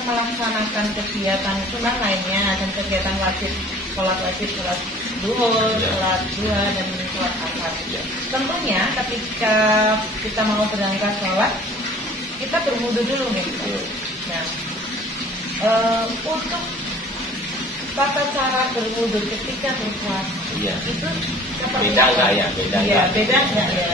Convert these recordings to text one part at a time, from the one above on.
akan melaksanakan kegiatan sunnah lainnya dan kegiatan wajib, sholat duhur, sholat duha, dan sholat asar. Tentunya ketika kita mau berangkat sholat, kita berwudu dulu gitu. Nah, untuk tata cara berwudu ketika berpuasa itu beda nggak ya? Beda nggak ya?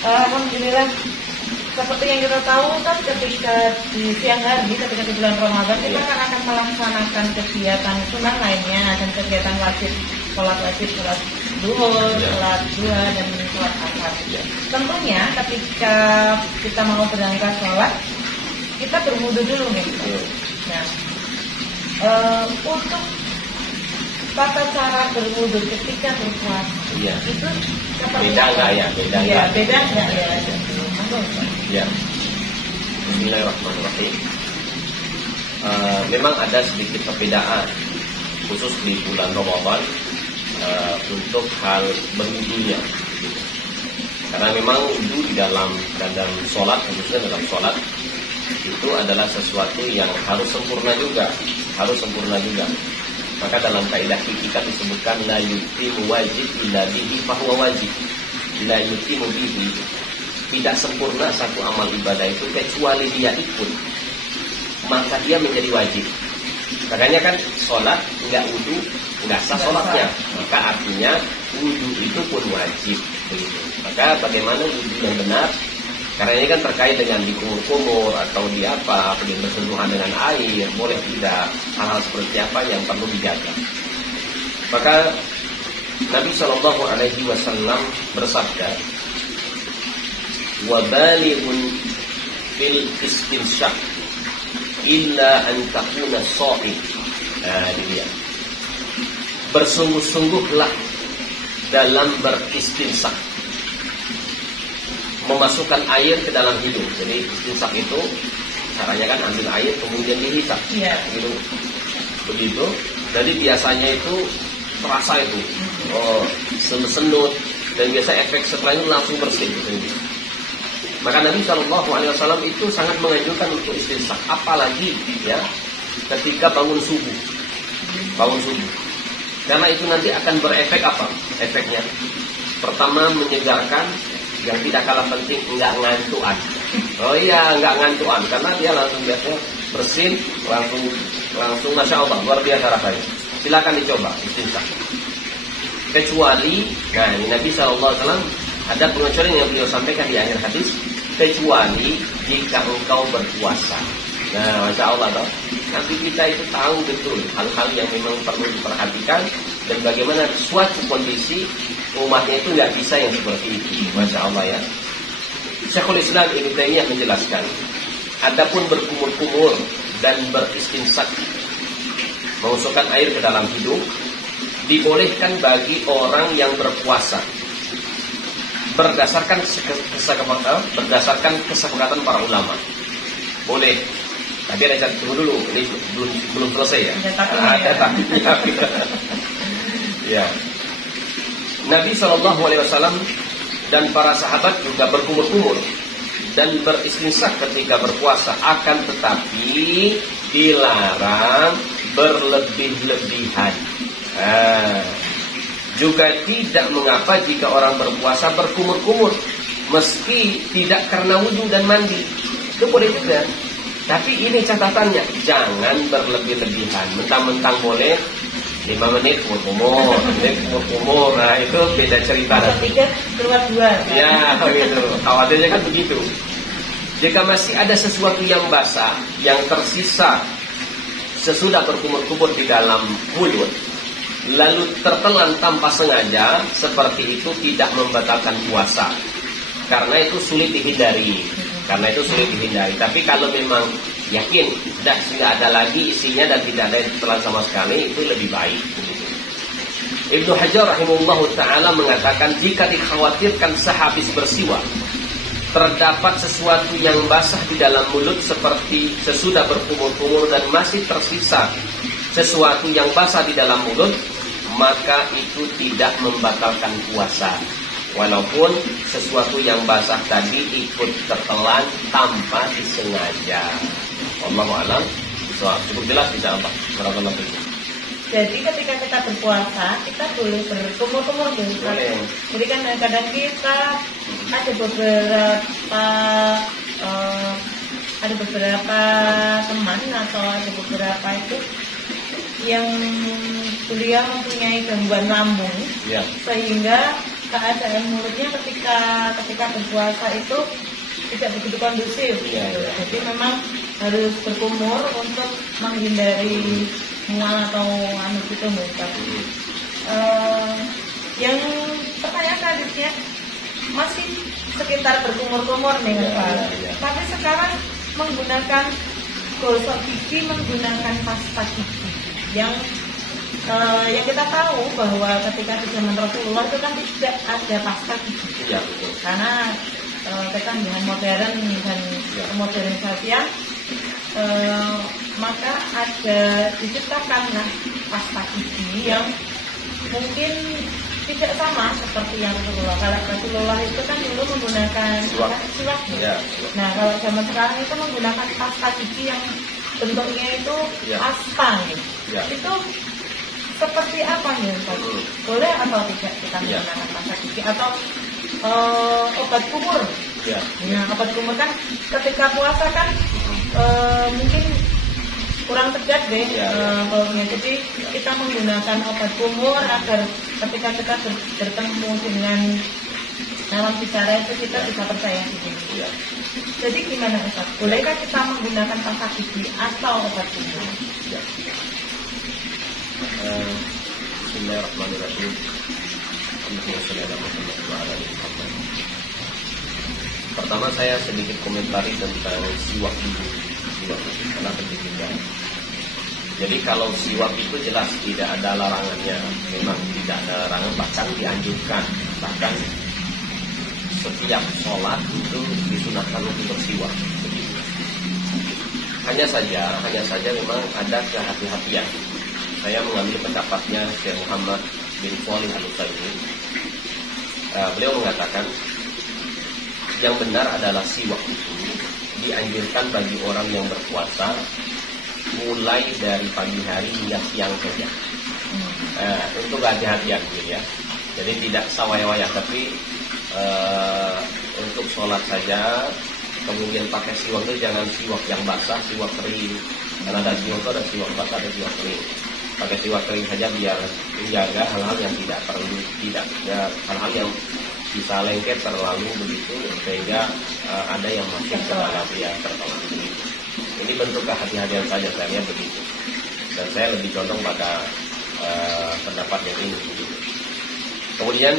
Alhamdulillah, seperti yang kita tahu kan ketika di siang hari, ketika di bulan Ramadan kita akan melaksanakan kegiatan sunnah lainnya dan kegiatan wajib, sholat duhur, sholat duha, dan sholat asar. Tentunya ketika kita mau berangkat sholat, kita berwudu dulu gitu. Nah, untuk tata cara berwudu ketika berpuasa itu beda nggak ya? Beda nggak ya? Ya. Bismillahirrahmanirrahim. Memang ada sedikit perbedaan khusus di bulan Ramadan untuk hal berwudunya. Karena memang wudu di dalam sholat, khususnya dalam sholat itu adalah sesuatu yang harus sempurna juga. Maka dalam kaidah fikih kita disebutkan la yutimu wajib illa bihi fahuwa wajib. La yutimu bihi, tidak sempurna satu amal ibadah itu kecuali dia ikut, maka dia menjadi wajib. Makanya kan sholat enggak wudu enggak sah sholatnya. Maka artinya wudu itu pun wajib begitu. Maka bagaimana wudu yang benar? Karena ini kan terkait dengan di kumur-kumur atau di bersentuhan dengan air, boleh tidak, hal-hal seperti apa yang perlu dijaga. Maka Nabi SAW bersabda, "Wabalighun fil istinsyak illa an takuna sha'im." Nah, ini dia. Bersungguh-sungguhlah dalam beristinsak, memasukkan air ke dalam hidung. Jadi istinsak itu caranya kan ambil air kemudian dihisap. Gitu. Begitu. Jadi biasanya itu terasa itu senut dan biasa efek setelah itu langsung bersih gitu. Maka Nabi SAW itu sangat menganjurkan untuk istinsak, apalagi ya ketika bangun subuh. Karena itu nanti akan berefek apa? Efeknya pertama menyegarkan. Yang tidak kalah penting, enggak ngantuan. Enggak ngantuan, karena dia langsung biasa bersin, langsung Masya Allah, luar biasa rasanya. Silakan dicoba istinsak. Kecuali, nah Nabi SAW ada pengecualian yang beliau sampaikan di akhir hadis, kecuali jika engkau berpuasa. Nah, Masya Allah, nanti kita itu tahu betul hal-hal yang memang perlu diperhatikan dan bagaimana suatu kondisi umatnya itu nggak bisa yang seperti itu. Masya Allah ya. Syekhul Islam Ibnu Taimiyah menjelaskan, adapun berkumur-kumur dan beristinsak, memasukkan air ke dalam hidung, dibolehkan bagi orang yang berpuasa berdasarkan kesepakatan para ulama. Boleh. Tapi ada catatan, tunggu dulu, ini belum selesai ya. Ada takutnya. Ya. Nabi SAW dan para sahabat juga berkumur-kumur dan beristinsak ketika berpuasa, akan tetapi dilarang berlebih-lebihan. Juga tidak mengapa jika orang berpuasa berkumur-kumur meski tidak karena wudu dan mandi. Itu boleh juga. Tapi ini catatannya, jangan berlebih-lebihan. Mentang-mentang boleh 5 menit kumur. Nah itu beda cerita. Ketiga keluar 2. Ya begitu. Khawatirnya kan begitu. Jika masih ada sesuatu yang basah yang tersisa sesudah berkumur-kumur di dalam mulut, lalu tertelan tanpa sengaja, seperti itu tidak membatalkan puasa. Karena itu sulit dihindari. Tapi kalau memang yakin sudah ada lagi isinya dan tidak ada yang tertelan sama sekali, itu lebih baik. Ibnu Hajar rahimahullahu ta'ala mengatakan, jika dikhawatirkan sehabis bersiwak terdapat sesuatu yang basah di dalam mulut seperti sesudah berkumur-kumur dan masih tersisa sesuatu yang basah di dalam mulut, maka itu tidak membatalkan puasa. Walaupun sesuatu yang basah tadi ikut tertelan tanpa disengaja. Wallahu a'lam. Cukup jelas bisa apa? Barakallahu fiik. Jadi ketika kita berpuasa, kita boleh berkumur-kumur dulu. Jadi kan kadang kita ada beberapa teman atau ada beberapa itu yang beliau mempunyai gangguan lambung, sehingga keadaan mulutnya ketika berpuasa itu tidak begitu kondusif. Jadi memang harus berkumur untuk menghindari mual atau gitu Ustaz. Yang pertanyaan selanjutnya masih sekitar berkumur-kumur nih Ustaz. Tapi sekarang menggunakan gosok gigi menggunakan pasta gigi yang kita tahu bahwa ketika di zaman Rasulullah itu kan tidak ada pasta gigi. Karena kecanggihan modern dan kemodernisasian, maka diciptakanlah pasta gigi yang mungkin tidak sama seperti yang Rasulullah. Kalau Rasulullah itu kan dulu menggunakan siwak. Nah, kalau zaman sekarang itu menggunakan pasta gigi yang bentuknya itu aspal. Itu seperti apa nih Ustaz? Boleh atau tidak kita menggunakan pasta gigi atau obat kumur? Nah, obat kumur kan ketika puasa kan mungkin kurang tegas deh baunya. Jadi kita menggunakan obat kumur agar ketika kita bertemu dengan lawan bicara itu kita bisa percaya diri. Jadi gimana Ustaz? Bolehkah kita menggunakan pasta gigi atau obat kumur? Bismillahirrahmanirrahim. Pertama saya sedikit komentari tentang siwak dulu. Karena penting. Jadi kalau siwak itu jelas tidak ada larangannya, memang tidak ada larangan, bahkan dianjurkan, bahkan setiap sholat itu disunahkan untuk bersiwak. Hanya saja memang ada kehati-hatian. Saya mengambil pendapatnya Syekh Muhammad bin Shalih Al-Utsaimin. Beliau mengatakan yang benar adalah siwak itu dianjurkan bagi orang yang berpuasa mulai dari pagi hari hingga siang saja. Untuk hati-hatian gitu ya. Jadi tidak sawaya-waya, tapi untuk sholat saja. Kemudian pakai siwak itu jangan siwak yang basah, siwak kering. Karena ada siwak itu ada siwak basah, ada siwak kering. Pakai siwak kering saja biar menjaga hal-hal yang tidak perlu, hal-hal yang bisa lengket terlalu begitu, sehingga ada yang masih ke dalam tertolak. Ini bentuk kehati-hatian saja, saya lihat begitu. Dan saya lebih condong pada pendapat yang ini begitu. Kemudian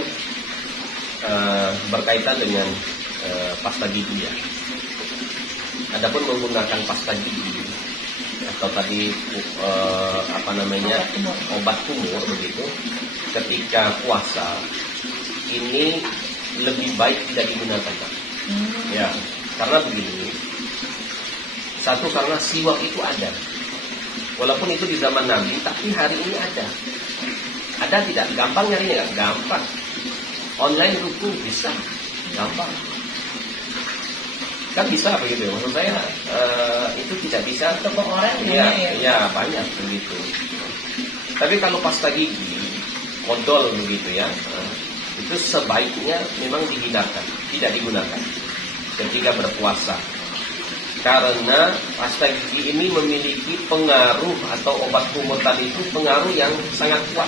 berkaitan dengan pasta gigi ya. Adapun menggunakan pasta gigi atau tadi obat kumur begitu ketika puasa ini lebih baik tidak digunakan Pak. Ya, karena begini. Satu, karena siwak itu ada. Walaupun itu di zaman Nabi, tapi hari ini ada. Ada tidak? Gampang nyarinya nggak? Gampang. Online ruku bisa, gampang. Kan bisa begitu. Maksud saya itu tidak bisa. Toko orang ya banyak begitu. Tapi kalau pasta gigi, odol begitu ya, itu sebaiknya memang dihindarkan, tidak digunakan ketika berpuasa. Karena pasta gigi ini memiliki pengaruh atau obat kumur tadi itu pengaruh yang sangat kuat.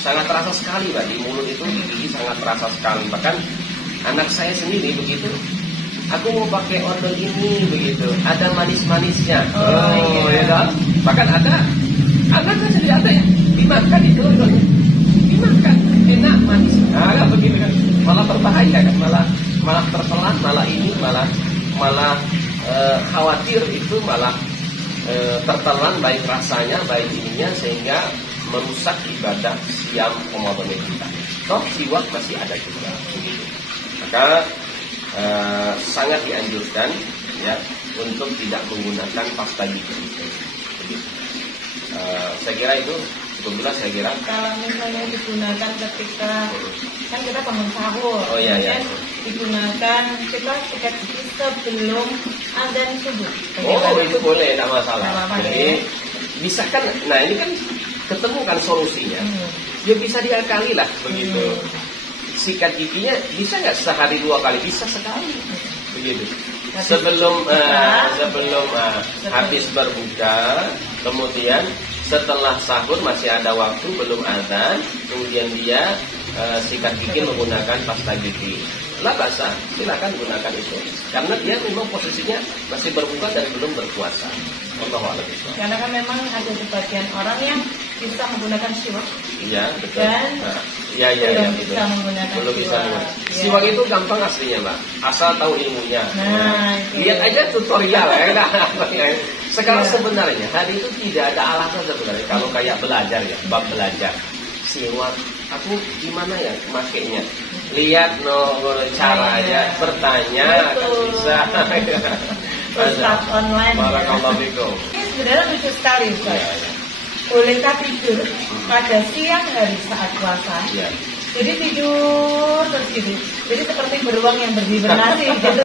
Sangat terasa sekali Pak, di mulut itu di gigi sangat terasa sekali. Bahkan anak saya sendiri begitu, aku mau pakai odol ini begitu, ada manis-manisnya. Ya kan? Bahkan ada anak saya sendiri ada ya, dimakan itu odolnya. Dimakan, enak, manis. Nah, begitu kan. Malah berbahaya kan, malah tertelan, malah khawatir itu malah tertelan baik rasanya baik ininya sehingga merusak ibadah siam Ramadan kita. Toh siwak masih ada juga begitu. Maka sangat dianjurkan ya untuk tidak menggunakan pasta gigi. Begitu. Saya kira itu cukup jelas, saya kira. Kalau misalnya digunakan ketika kan kita bangun sahur, Oh iya, iya. kemudian digunakan kita sikat gigi sebelum azan subuh. Oh, itu boleh, tidak masalah. Nggak apa-apa, Jadi ya. bisa kan, nah ini kan ketemu kan solusinya. Ya bisa diakali lah begitu. Sikat giginya bisa nggak sehari 2 kali? Bisa sekali. Begitu. Sebelum habis berbuka, kemudian setelah sahur masih ada waktu belum azan, kemudian dia sikat gigi menggunakan pasta gigi. Lah bahasa, silakan gunakan itu. Karena dia memang posisinya masih berbuka dan belum berpuasa. Wallahu a'lam bishawab. Karena kan memang ada sebagian orang yang bisa menggunakan siwak. Iya, betul. Dan Iya, belum betul. bisa menggunakan Belum bisa siwak. menggunakan. Iya. Siwak itu gampang aslinya, Mbak. Asal tahu ilmunya. Nah, itu. Lihat aja tutorial ya. Sekarang Iya. sebenarnya hari itu tidak ada alatnya sebenarnya. Kalau kayak belajar ya, bab belajar. Siwak, aku gimana ya makainya? Lihat caranya, Iya. bertanya kan Betul. bisa. Ustaz online. Barakallahu fikum. Ini sebenarnya lucu sekali, Ustaz. Iya, iya. Bolehkah tidur pada siang hari saat puasa? Iya. Jadi tidur terus gitu. Jadi seperti beruang yang berhibernasi gitu